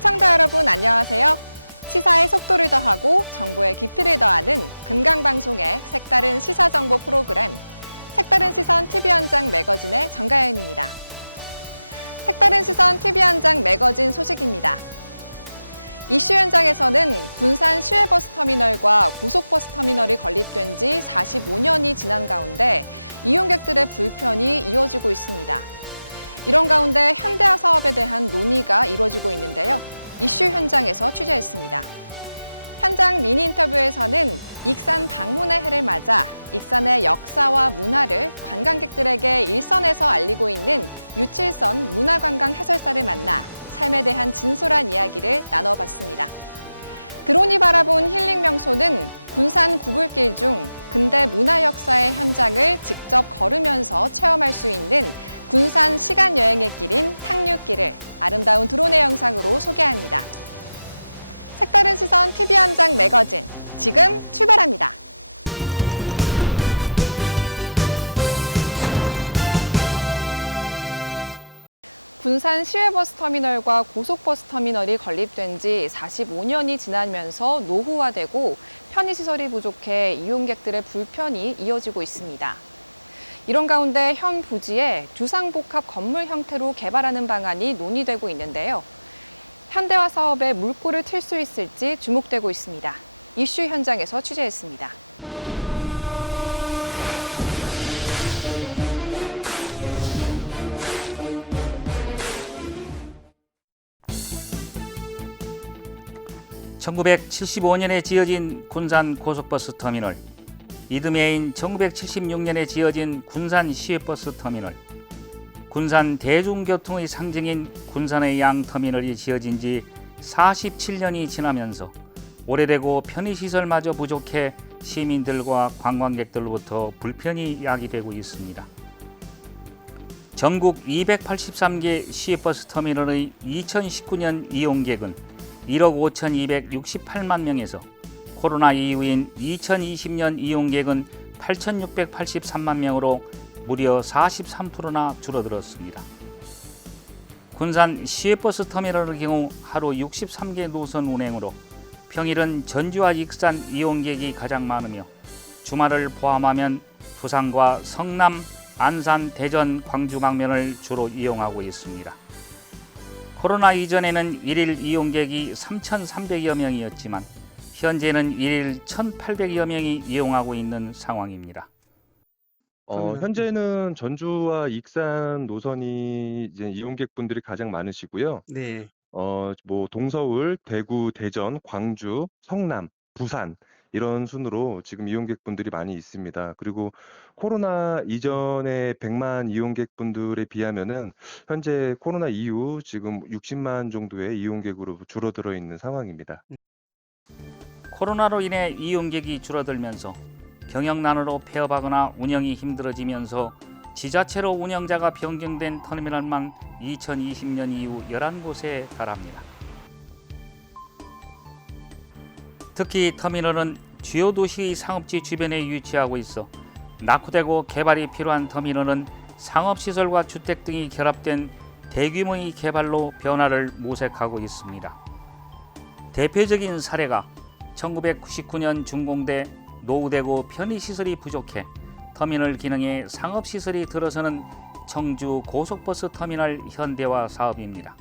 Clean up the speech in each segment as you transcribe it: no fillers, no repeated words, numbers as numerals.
시청자 여러분 안녕하세요. 시사의 속도를 더하고 정보의 깊이를 더하는 금강방송의 색다른 시사정보 프로그램 색다른 시선 TV현장 매거진의 정가연입니다. 색다른 시선 TV현장 매거진 소식입니다. 이슈 현장에서는 군산 시외버스터미널과 고속버스터미널이 건립된 지 45년이 지난 가운데 이용객들의 불편이 이어지고 있습니다. 이런 가운데 현대화 사업에 대한 논의가 이루어지고 있는데요. 이슈 현장에서 취재했습니다. 현장 미니 인터뷰에서는 익산 방문의 해를 맞아 익산의 역사와 문화를 관광객들에게 일선에서 알리고 있는 유칠선 문화관광 해설사를 만나 삶에 대한 진솔한 이야기를 나눠봤습니다. 드론이 바라본 힐링 명소는 군산 구불길 중 근대 문화 역사의 현장을 직접 걸으면서 체험할 수 있는 군산 시간 여행의 길인 탕류길을 아름다운 드론의 영상으로 소개합니다. 색다른 시선 TV 현장 매거진 지금 출발합니다. 군산 시외버스터미널과 고속버스터미널이 건립된 지 45년이 지나면서 노후화되고 편의시설이 부족해 이용객들의 불편이 이어지고 있습니다. 이런 가운데 현 부지에 주상복합 건물 형태로 개발하는 방안이 논의되고 있는데요. 현대화 사업에 물꼬를 틀 수 있을지 주목되고 있습니다. 이슈 현장에서 취재했습니다. (1975년에) 지어진 군산 고속버스 터미널, 이듬해인 1976년에 지어진 군산 시외버스 터미널, 군산 대중교통의 상징인 군산의 양터미널이 지어진 지 47년이 지나면서 오래되고 편의시설마저 부족해 시민들과 관광객들로부터 불편이 야기되고 있습니다. 전국 283개 시외버스 터미널의 2019년 이용객은 1억 5,268만 명에서 코로나 이후인 2020년 이용객은 8,683만 명으로 무려 43%나 줄어들었습니다. 군산 시외버스 터미널의 경우 하루 63개 노선 운행으로 평일은 전주와 익산 이용객이 가장 많으며 주말을 포함하면 부산과 성남, 안산, 대전, 광주 방면을 주로 이용하고 있습니다. 코로나 이전에는 일일 이용객이 3,300여 명이었지만 현재는 일일 1,800여 명이 이용하고 있는 상황입니다. 현재는 전주와 익산 노선이 이제 이용객분들이 가장 많으시고요. 네. 동서울, 대구, 대전, 광주, 성남, 부산 이런 순으로 지금 이용객분들이 많이 있습니다. 그리고 코로나 이전에 100만 이용객분들에 비하면은 현재 코로나 이후 지금 60만 정도의 이용객으로 줄어들어 있는 상황입니다. 코로나로 인해 이용객이 줄어들면서 경영난으로 폐업하거나 운영이 힘들어지면서 지자체로 운영자가 변경된 터미널만 2020년 이후 11곳에 달합니다. 특히 터미널은 주요 도시의 상업지 주변에 위치하고 있어 낙후되고 개발이 필요한 터미널은 상업시설과 주택 등이 결합된 대규모의 개발로 변화를 모색하고 있습니다. 대표적인 사례가 1999년 준공돼 노후되고 편의시설이 부족해 터미널 기능에 상업시설이 들어서는 청주 고속버스 터미널 현대화 사업입니다.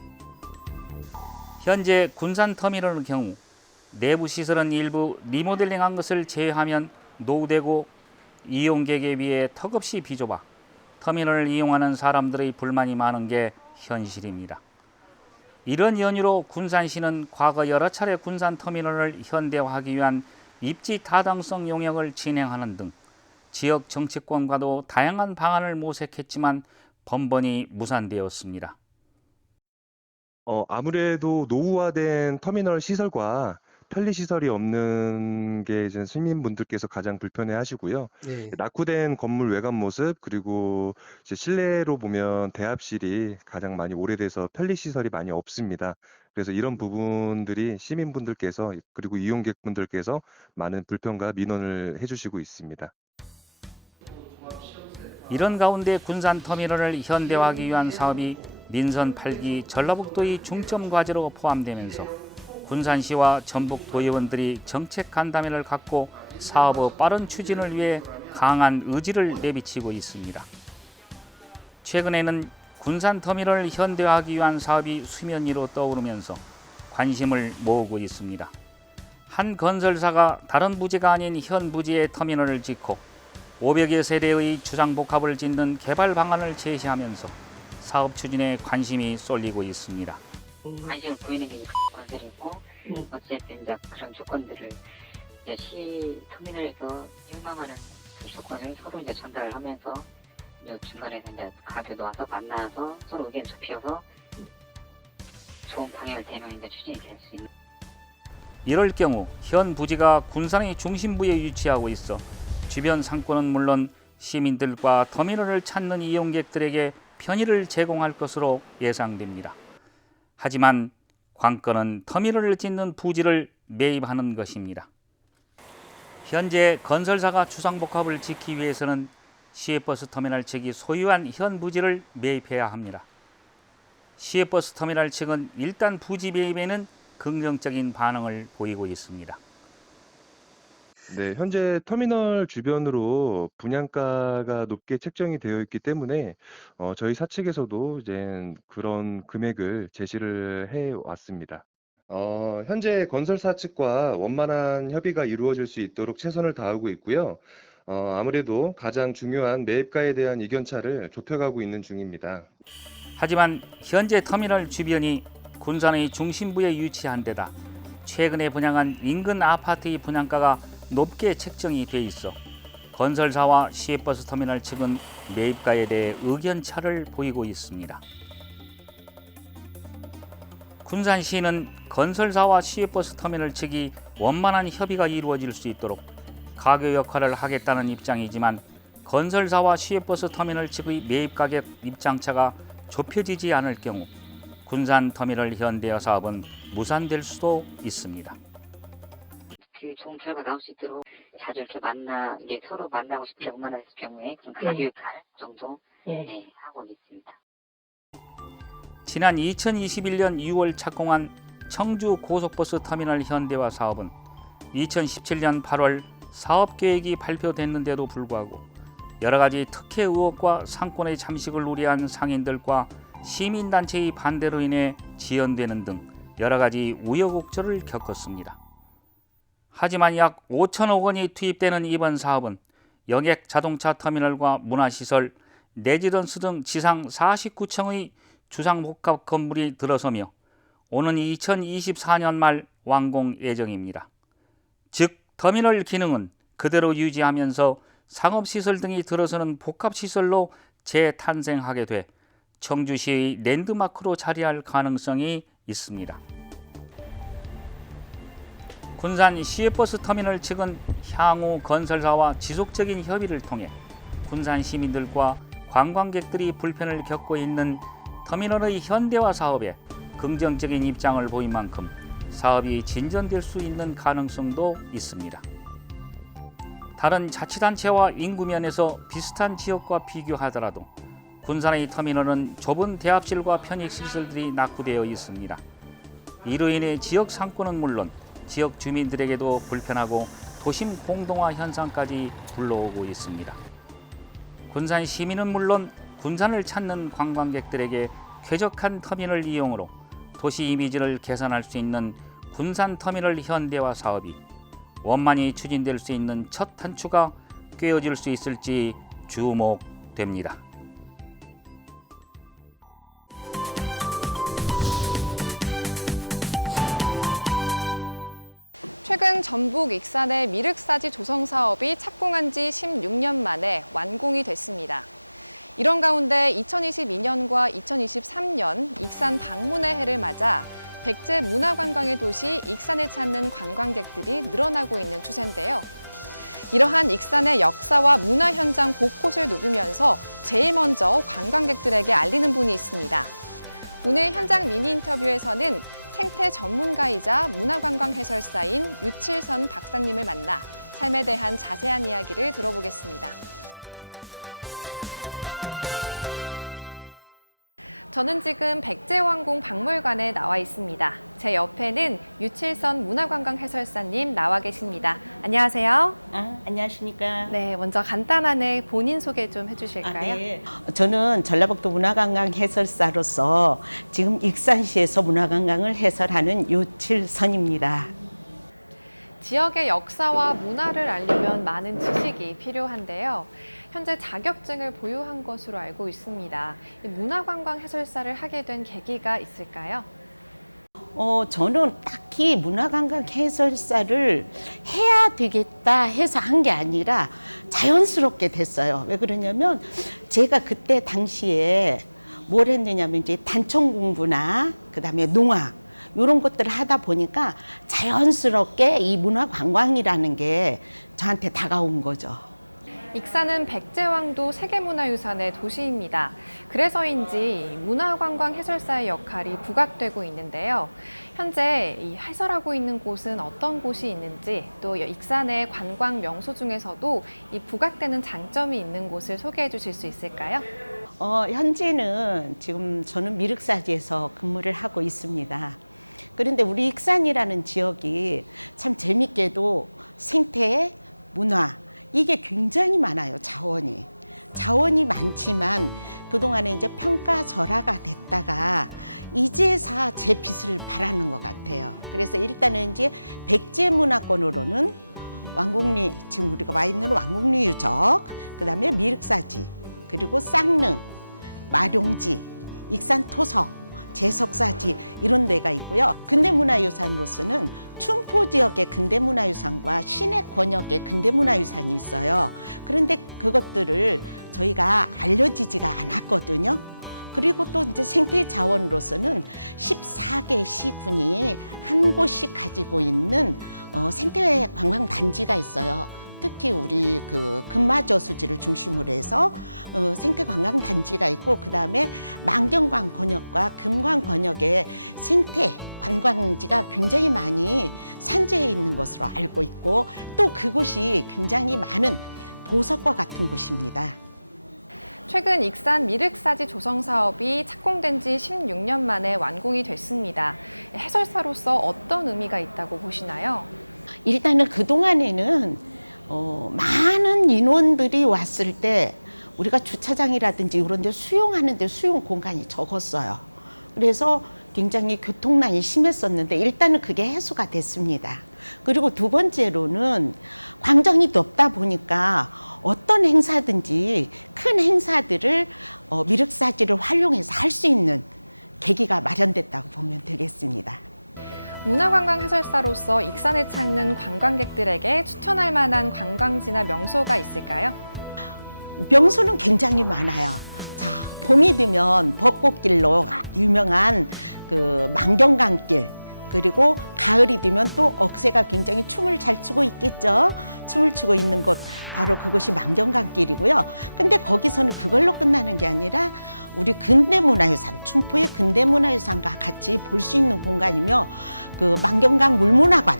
현재 군산 터미널의 경우 내부 시설은 일부 리모델링한 것을 제외하면 노후되고 이용객에 비해 턱없이 비좁아 터미널을 이용하는 사람들의 불만이 많은 게 현실입니다. 이런 연유로 군산시는 과거 여러 차례 군산 터미널을 현대화하기 위한 입지 타당성 용역을 진행하는 등 지역 정치권과도 다양한 방안을 모색했지만 번번이 무산되었습니다. 아무래도 노후화된 터미널 시설과 편리시설이 없는 게 이제 시민분들께서 가장 불편해 하시고요. 네. 낙후된 건물 외관 모습, 그리고 이제 실내로 보면 대합실이 가장 많이 오래돼서 편리시설이 많이 없습니다. 그래서 이런 부분들이 시민분들께서 그리고 이용객분들께서 많은 불편과 민원을 해주시고 있습니다. 이런 가운데 군산 터미널을 현대화하기 위한 사업이 민선 8기 전라북도의 중점 과제로 포함되면서 군산시와 전북도의원들이 정책 간담회를 갖고 사업의 빠른 추진을 위해 강한 의지를 내비치고 있습니다. 최근에는 군산터미널을 현대화하기 위한 사업이 수면 위로 떠오르면서 관심을 모으고 있습니다. 한 건설사가 다른 부지가 아닌 현 부지에 터미널을 짓고 500여 세대의 주상복합을 짓는 개발 방안을 제시하면서 사업 추진에 관심이 쏠리고 있습니다. 관심을 보이는 게 건설이고 어쨌든 이제 그런 조건들을 이제 시 터미널에서 희망하는 그 조건을 서로 이제 전달을 하면서 이제 중간에서 이제 가게도 와서 만나서 서로 의견 좁혀서 좋은 방향을 대면 이제 추진이 될 수 있는. 이럴 경우 현 부지가 군산의 중심부에 위치하고 있어 주변 상권은 물론 시민들과 터미널을 찾는 이용객들에게 편의를 제공할 것으로 예상됩니다. 하지만 관건은 터미널을 짓는 부지를 매입하는 것입니다. 현재 건설사가 주상복합을 짓기 위해서는 시외버스 터미널 측이 소유한 현 부지를 매입해야 합니다. 시외버스 터미널 측은 일단 부지 매입에는 긍정적인 반응을 보이고 있습니다. 네, 현재 터미널 주변으로 분양가가 높게 책정이 되어 있기 때문에 저희 사측에서도 이제 그런 금액을 제시를 해 왔습니다. 현재 건설사 측과 원만한 협의가 이루어질 수 있도록 최선을 다하고 있고요. 아무래도 가장 중요한 매입가에 대한 이견차를 좁혀가고 있는 중입니다. 하지만 현재 터미널 주변이 군산의 중심부에 위치한 데다 최근에 분양한 인근 아파트의 분양가가 높게 책정이 돼 있어 건설사와 시외버스 터미널 측은 매입가에 대해 의견차를 보이고 있습니다. 군산시는 건설사와 시외버스 터미널 측이 원만한 협의가 이루어질 수 있도록 가교 역할을 하겠다는 입장이지만 건설사와 시외버스 터미널 측의 매입 가격 입장차가 좁혀지지 않을 경우 군산 터미널 현대화 사업은 무산될 수도 있습니다. 그 좋은 결과 나올 수 있도록 자주 이렇게 이게 서로 만나고 싶게 원만했을 경우에 좀 가교육할 정도 하고 있습니다. 지난 2021년 6월 착공한 청주 고속버스 터미널 현대화 사업은 2017년 8월 사업계획이 발표됐는데도 불구하고 여러 가지 특혜 의혹과 상권의 잠식을 우려한 상인들과 시민단체의 반대로 인해 지연되는 등 여러 가지 우여곡절을 겪었습니다. 하지만 약 5천억 원이 투입되는 이번 사업은 여객 자동차 터미널과 문화시설, 레지던스 등 지상 49층의 주상복합 건물이 들어서며 오는 2024년 말 완공 예정입니다. 즉 터미널 기능은 그대로 유지하면서 상업시설 등이 들어서는 복합시설로 재탄생하게 돼 청주시의 랜드마크로 자리할 가능성이 있습니다. 군산 시외버스 터미널 측은 향후 건설사와 지속적인 협의를 통해 군산 시민들과 관광객들이 불편을 겪고 있는 터미널의 현대화 사업에 긍정적인 입장을 보인 만큼 사업이 진전될 수 있는 가능성도 있습니다. 다른 자치단체와 인구 면에서 비슷한 지역과 비교하더라도 군산의 터미널은 좁은 대합실과 편익시설들이 낙후되어 있습니다. 이로 인해 지역 상권은 물론 지역 주민들에게도 불편하고 도심 공동화 현상까지 불러오고 있습니다. 군산 시민은 물론 군산을 찾는 관광객들에게 쾌적한 터미널 이용으로 도시 이미지를 개선할 수 있는 군산 터미널 현대화 사업이 원만히 추진될 수 있는 첫 단추가 꿰어질 수 있을지 주목됩니다. 최근 전북 익산의 미륵사지 조성 사업이 착공한 지 16년 만에 완공이 됐습니다. 이런 가운데 2022년과 2023년 익산 방문의 해를 맞아 백제 문화관광의 도시 익산을 찾는 관광객들이 늘어나고 있는 추세인데요. 이러한 익산의 역사와 문화 현장 곳곳을 누비면서 제일 먼저 관광객들에게 알리는 분이 있습니다. 오늘 현장 미니 인터뷰에서는 생태 전문가이자 문화관광 해설사인 유칠선 박사님을 만나 삶에 대한 자세한 이야기를 들어보겠습니다. 저는 지금 백제왕궁 박물관에 나와 있습니다. 제 옆에는 유칠선 문화관광 해설사님 나와 계십니다. 안녕하세요. 안녕하십니까. 네, 먼저 간단하게 본인 소개 좀 해주실까요? 네. 저는 전라북도 문화관광 해설사로서 지금 익산시에서 문화관광을 해설하는 유칠선입니다. 지역의 역사와 문화를 알려면 많은 지식이 필요한데요. 현재 자격증을 보유한 것으로 알고 있습니다. 문화관광 해설사를 하게 된 계기가 있을까요? 저는 딱히 문화관광 해설사를 해야 되겠다 해서 한 게 아니라 자연스럽게 됐어요. 왜 그러냐면 제가 그때 당시에 뭘 했느냐면 이제 단청 공부나 그다음에 농악 이런 것들을 하다 보니까 자연스럽게 이 문화관광이라는 게 저한테 다가온 거죠. 익산은 백제왕도 세계문화유산의 도시입니다. 그래서인지 문화관광 해설사의 역할이 부각되고 있는데요. 현재 이 해설하고 있는 곳은 어떤 곳이 있는지, 또 익산의 관광 명소 중에서도 이 부각되는 장점이 있는 곳을 소개해 주실 수 있을까요? 현재는 지금 저는 미륵사지에서 근무를 하고 있습니다. 그런데 우리 익산이라는 지역이 참 재밌게도 생태, 문화 이게 굉장히 많아요. 자원이 많지만 그동안에 이제 평가절하가 됐다가 이제서 재빛을 발하는 것 같아요. 그래서 일단은 이제 백제문화권으로는 왕곡리, 지금 우리가 와 있는 왕곡리 유적, 그다음에 미륵사지, 그리고 쌍릉, 마룡지, 익산토성, 제석사지 이런 데가 있고요. 근대문화유산으로서는 춘포 지역의 근대문화유산과 시내 권역의 근대문화유산이 있어요. 그런데 그것들을 저희가 알려지지가 않았거든요. 그리고 또 이제 생태자원으로서는 14개 시군이 한 곳씩 가지고 있는 생태관광단지가 있어요. 특히 우리 그 금마저수지를 중심으로 해서 생태관광 단지가 있고, 그 다음에 만경관 권역과 금관 권역에 생태 관광지가 굉장히 많이 산재해 있는 것으로 알고 있고, 또 그곳이 굉장히 많은 보석과 같은 곳입니다. 최근 익산 미륵사지 조성 사업이 착공된 지 16년 만에 완공이 됐습니다. 해설사로서 어떤 의미가 있다고 보시나요? 일단은 그동안에는 많은 인원들이 왔을 때 우리가 주차장이라든지 이런 데 수용하는데 수용 공간이 적었어요. 그래서 굉장히 교통난이 심했었는데 일단은 그게 해소가 됐습니다. 그리고 두 번째로는 광장이 넓다 보니까 어떤 행사든지 큰 행사들을 미륵사지를 활용해서 할 수 있는 계기가 마련됐다고 보면 되겠습니다. 문화관광 해설사로서 익산에 찾는 관광객들에게 추천할 만한 관광지나 명소가 있을까요? 명소는 굉장히 많아요. 자, 봄이 되면 벚꽃길로 유명한 그 만경강길, 그리고 가을이 되면 또 억새가 굉장히 춤을 잘 추고 있겠죠. 춤을 추고 있는 곳, 바로 그곳이 만경강길이고요. 근데 거기서는 그걸로 끝나는 게 아니라 우리 근대문화유산, 춘포의 근대문화유산과 같이 볼 수 있는 공간이며, 그 만경강 물문화관,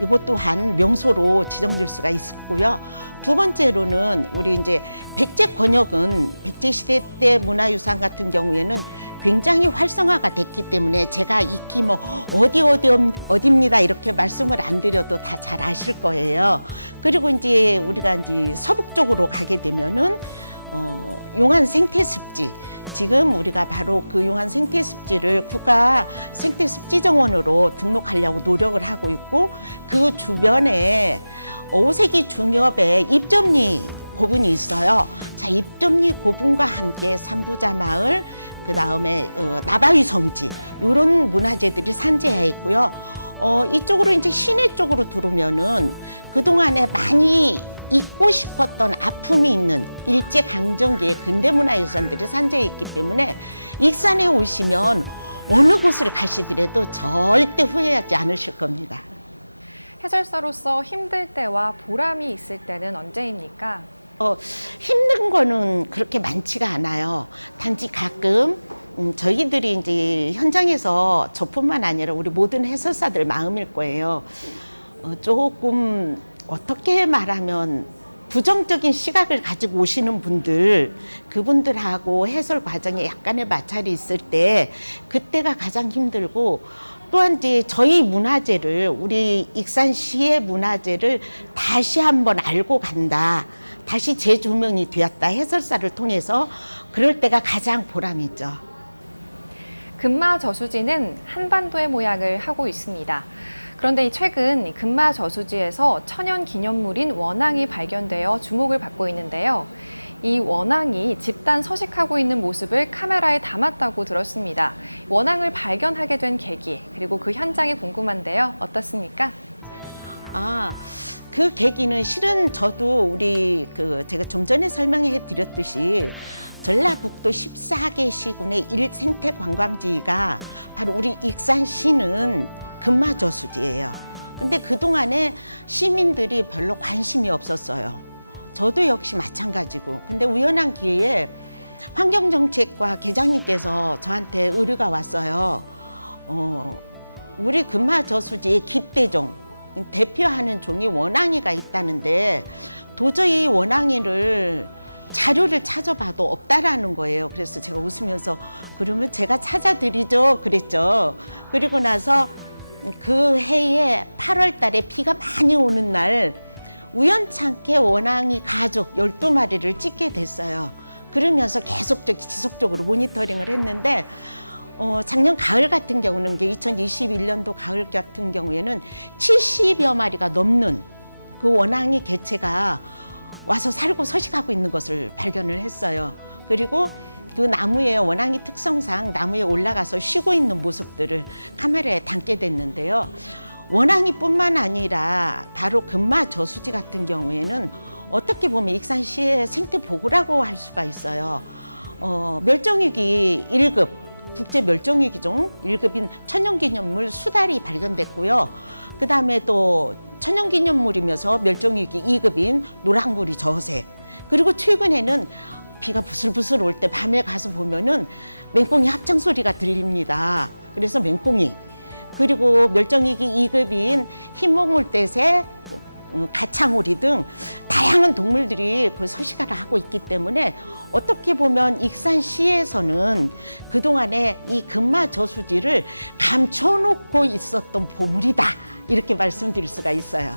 이것 또한 명소로 지정될 수가 있고요. 두 번째로는 우리 이제 백제 권역은 백제 시대 때 문화유산 같은 경우에는 굉장히 활성화가 됐기 때문에 제가 익히 뭐 어디입니다 이렇게 말씀을 안 드려도 다 잘 아실 거예요. 그리고 이제 우리가 이제 서북 쪽으로 가게 되면은 용안 생태습지, 지금 우리가 바로 그 용안 생태습지를 국가 생태습지정원으로 등록하려고 노력을 하고 있고, 그 주변에 5세기 중엽에 입점리 고분이 있어요. 자, 입점리 고분과 함께 삼부자 마을, 그 다음에 나바위 성지, 이런 문화재들이 산재해 있고요. 이쪽으로 이제 시내 쪽으로 들어오면은 그동안에 많이 잊고 싶었던 아픔이 있는 일제강점기의 근대문화유산들이 산재해 있기 때문에 익산에 오시면 어느 곳을 가시더라도 절대 후회하지 않으실 겁니다. 해설사로서 힘들 때와 보람이 있을 때는 언제입니까? 힘든 거는 그렇게 많지가 않아요. 단지 가끔 저희들이 이제 현장에서 저뿐만 아니라 우리 모든 해설사들 마음일 거예요. 조금 어떻게 말하면 부정적인 시각을 가지고 오시는 분들, 그분들하고 해설 과정에 약간의 마찰이 있을 때 그때가 가장 힘들고, 또한 이제 저희 문화재를, 우리 익산시의 문화재를 다시 한번 알고 간다, 다시 재조명이 되었다, 해설사를 통해서, 그럴 때가 가장 보람이죠. 금마저수지는 한반도의 모양을 하고 있습니다. 그런데 최근 금마저수지에서 천연기념물인 원앙이 발견되어 주목을 받고 있는데요. 이 원앙이 집단 서식하고 있는 모습을 카메라에 담았다고 들었습니다. 원앙을 발견하게 된 계기, 그리고 그 현장이 궁금한데요. 어떻습니까? 그 계기는 실은 저도 제가 좀 전에 설명해 드렸듯이 전라북도 14개 시군의 1생태 관광지가 바로 우리 익산시는 금마저수지예요. 근데 그동안에 시민들이 별로 관심이 없었어요. 저도 역시 마찬가지고. 근데 우연한 기회에 환경정책과 계장님께서 저한테 의뢰가 왔어요. 우리 금마저수지의 깃대종, 대표하는 종이 원앙이가 있다는데 도저히 원앙이를 자료를 찾아봐도 없다라는 거예요. 그래서 제가 웃으면서 그러면 제가 찾아드리죠 그랬죠. 그리고 나서 그 해에 8월 달에 비가 많이 오는 날 우연찮게 원앙이 가족 12마리를 찍게 됐어요. 그러면서 지속적으로 모니터링을 했는데 작년 가을 같은 경우는 2021년도 가을 같은 경우에는 70여 마리가 넘는 그 원앙이 개체가 와서 살고 서식하고 있는 것을 발견을 했어요. 그리고 그 나무의 원앙이 특성상 나무에 올라가서 쉬고 있는 모습들을 카메라에 담게 됐는데요. 원앙이뿐만 아니라 바로 금마저수지 같은 경우에는 어떻게 보면 익산시의 생태보고라고 할 수가 있어요. 멸종위기 1급, 국제 멸종위기종 1급인 천연기념물 수달이 발견됐고요. 그 다음에 또 천연기념물이면서 멸종위기 2급인 노랑머리 저새, 그리고 최근에는 비가 부슬부슬 올 때 밤에 가서 보면은 맹꽁이 합창 소리가 들립니다. 그래서 맹꽁이, 그리고 멸종위기 2급인 흰목물대새, 가창오리 등 다양한 동물들이 그 서식을 하고 있기 때문에 어떻게 보면 익산시에서는 그동안에 이 금마저수지를 감춰놓고 있었던 보물이다, 이렇게 말씀드릴 수가 있어요.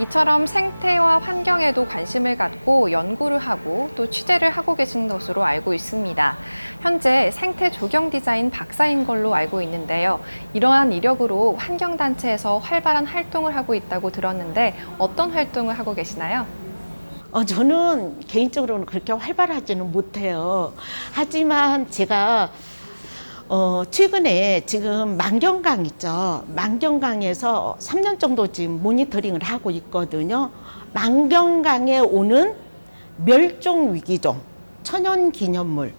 이처럼 생태와 환경에도 관심을 갖고 연구를 하고 또 취재를 하고 계신 것으로 알고 있습니다. 현재 생태 조경 디자인 박사인 걸로 알고 있는데요. 이러한 이력으로 환경단체에서 활발한 활동을 하고 있다고 들었는데 어떤 활동을 하고 계시나요? 저는 개인적으로는 그렇게 활발하지는 못해요. 하지만 제가 최근에 지금 만경강 있죠. 만경강에서 3년 정도 지금 모니터링을 하고 있거든요. 만경강에 오는 멸종위기종, 천연기념물,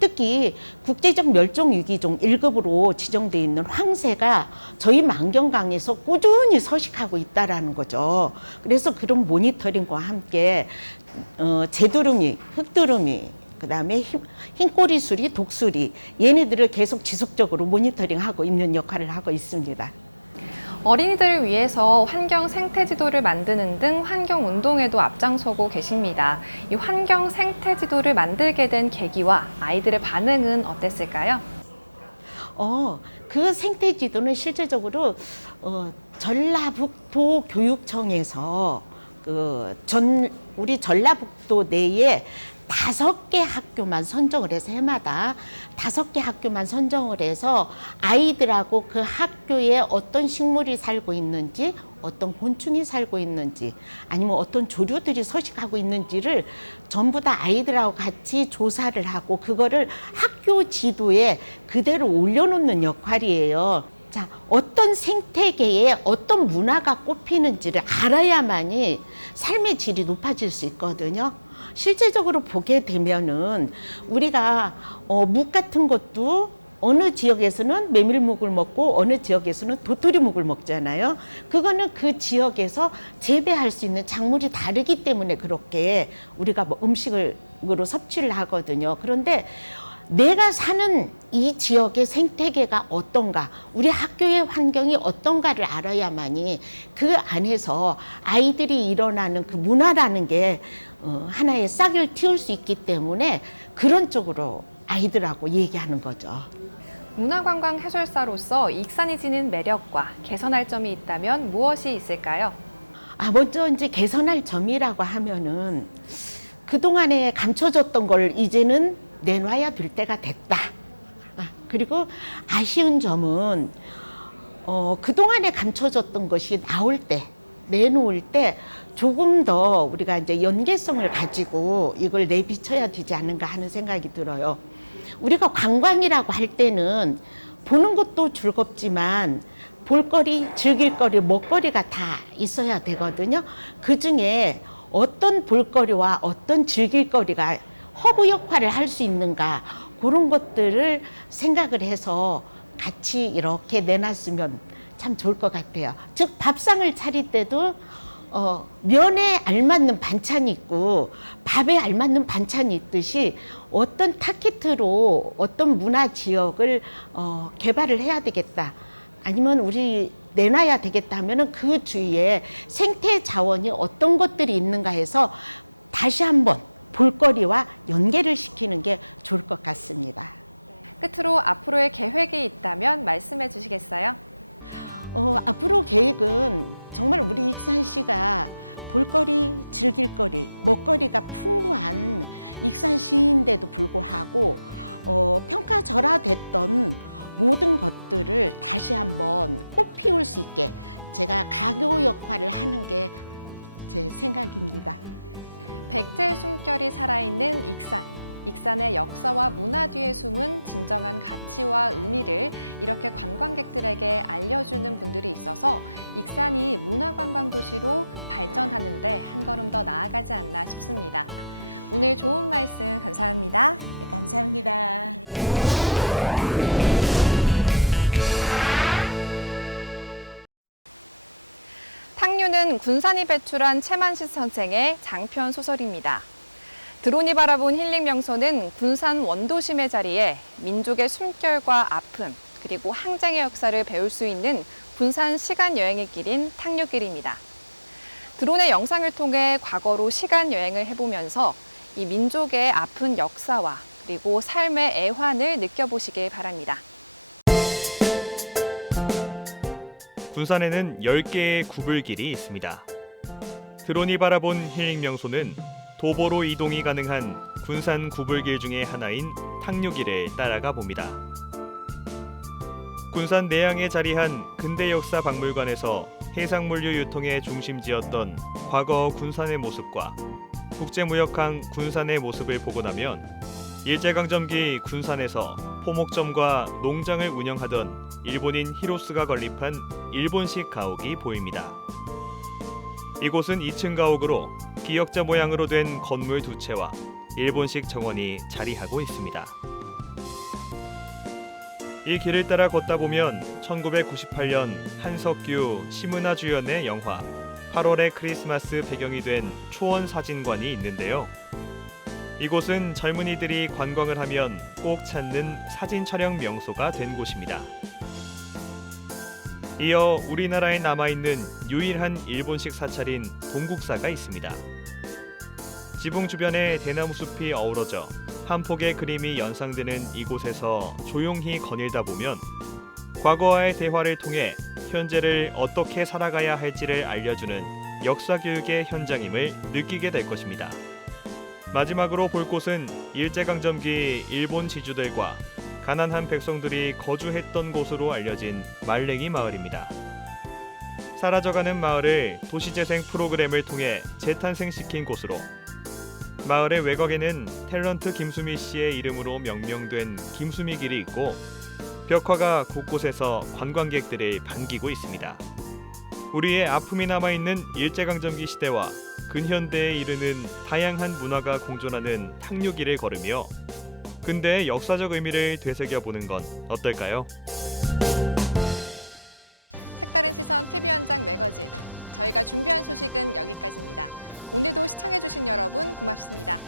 특히 국제적 멸종위기종 1급으로 지정되어 있는 황새가 저희 만경강에서 꾸준히 서식하고 있다는 거죠. 그래서 그런 모니터링과 함께 제두루미, 흑두루미, 그 다음에 흰꼬리수리, 독수리, 얘네들을 계속 지속적으로 모니터링하고 있는 역할을 하고 있습니다. 어린이들을 위해서 환경 생태 지도를 만드는 등 환경 운동에도 앞장서고 계십니다. 이 환경 생태 지도를 만들게 된 계기와 아이들의 반응은 어땠을까요? 그 생태 지도는 실제적으로 전라북도 교육청에서 우리 전라북도 내에 5개 학교만 선정을 해서 해마다 5개 학교만 선정을 해서 아이들하고 그 학교에 어떤 식물이 살고 있는지, 어떤 곤충이 살고 있는지, 아니면 어떤 조류들이 서식하고 있는지를 전부 다 아이들하고 같이 조사를 하고 그거를 학교 지도에 그대로 올려놓는 역할이에요. 자, 어떤 생태계에 어떤 문화가 꼽히는지를 알아야만이 삶의 질이 높아질 수 있거든요. 실제적으로 보게 되면은 우리가 묵 같은 것도 어느 지역에서는 메밀묵을 먹고 어느 지역에서는 도토리묵을 먹잖아요. 그거는 그 지역에서 재배할 수 있는 작물이 다르기 때문에 그렇게 우리가 음식으로 섭취를 하거든요. 그런데 내가 사는 이 지역의 생태계가 어떤가, 우리 학교의 환경이 어떤가를 알아야만이 그 안에서 아이들이 일어나는 그 문화라는 게 하나의 싹을 틔울 수 있기 때문에 그런 쪽으로 아이들하고 얘기하는 거죠. 문화관광 해설사로서 익산이 지닌 매력과 개선할 점이 있다면 무엇이 있을까요? 먼저 이제 개선할 점이라고 하면은 그동안에 감춰졌던 걸 이제는 내놔야 될 때가 됐다. 그리고 아쉬운 점은 그동안에 감춰졌던 것이 나올 때, 내놓을 때 조금 더 우리가 이제 연계성을 가지고 이걸 내비쳐야 되지 않는가 하는 생각이 들어요. 우리가 관광이라고 할 때는 보는 것도 즐겁지만 볼거리, 즐길거리, 먹거리가 다 있어야 되거든요. 그중에 어떤 볼거리와 어떤 즐길거리가 허브 역할을 할 수 있는가, 그런 것들을 생각을 해서 같이 이렇게 내놨으면 참 좋을 것 같아요. 즉 밥상을 차릴 때도 면에 알맞는 반찬이 있고 밥에 알맞는 반찬이 있듯이 어떤 타깃으로 어떤 문화 지역을 개발을 해야 되겠다, 아니면 우리 내놔야 되겠다 하면은 그 주위에 생태 자원이 어떤 것들이 있는가 해서 다시 한번 볼거리와 연계를 시키는 게 좋을 것 같습니다. 끝으로 앞으로의 계획이 있다면 말씀해 주시겠어요? 앞으로 계획은 정말 우리 익산시가 볼거리, 즐길거리, 먹거리가 풍부한 익산시인데도 불구하고 평가절하됐던 모든 것들을 다시 한번 꽃피울 수 있게 제가 가교 역할을 하는 게 제 생각입니다. 백제의 숨결이 살아있는 익산. 익산의 역사와 문화 뒤에 숨은 진정한 가치와 의미를 이렇게 관광객들에게 알려주는 분들이 있어서 익산이 문화관광 도시로 발전하는데 한 걸음 더 나아가지 않나 싶습니다. 오늘 좋은 말씀 감사합니다. 네, 감사합니다. 탕류는 군산이 배출한 채만식 선생의 장편 소설입니다. 드론이 바라본 힐링 명소는 군산 원도심의 자리에 민족의 숨결과 아픔, 그리고 항쟁의 역사를 배울 수 있는 군산 시간 여행의 길인 탕류길입니다. 드론의 영상을 통해 과거로 시간 여행을 해보면서 이 민족의 아픈 역사와 그리고 삶의 애환을 느껴보시길 바랍니다. 군산에는 10개의 구불길이 있습니다. 드론이 바라본 힐링 명소는 도보로 이동이 가능한 군산 구불길 중의 하나인 탕류길을 따라가 봅니다. 군산 내양에 자리한 근대역사 박물관에서 해상물류 유통의 중심지였던 과거 군산의 모습과 국제무역항 군산의 모습을 보고 나면 일제강점기 군산에서 포목점과 농장을 운영하던 일본인 히로스가 건립한 일본식 가옥이 보입니다. 이곳은 2층 가옥으로 기역자 모양으로 된 건물 2채와 일본식 정원이 자리하고 있습니다. 이 길을 따라 걷다 보면 1998년 한석규 심은하 주연의 영화 8월의 크리스마스 배경이 된 초원 사진관이 있는데요. 이곳은 젊은이들이 관광을 하면 꼭 찾는 사진 촬영 명소가 된 곳입니다. 이어 우리나라에 남아있는 유일한 일본식 사찰인 동국사가 있습니다. 지붕 주변에 대나무 숲이 어우러져 한 폭의 그림이 연상되는 이곳에서 조용히 거닐다 보면 과거와의 대화를 통해 현재를 어떻게 살아가야 할지를 알려주는 역사교육의 현장임을 느끼게 될 것입니다. 마지막으로 볼 곳은 일제강점기 일본 지주들과 가난한 백성들이 거주했던 곳으로 알려진 말랭이 마을입니다. 사라져가는 마을을 도시재생 프로그램을 통해 재탄생시킨 곳으로 마을의 외곽에는 탤런트 김수미 씨의 이름으로 명명된 김수미 길이 있고 벽화가 곳곳에서 관광객들을 반기고 있습니다. 우리의 아픔이 남아있는 일제강점기 시대와 근현대에 이르는 다양한 문화가 공존하는 탕류길을 걸으며 근대의 역사적 의미를 되새겨보는 건 어떨까요? 색다른 시선 TV 현장 매거진. 저희가 준비한 소식은 여기까지입니다. 오늘도 시청해주신 여러분 고맙습니다.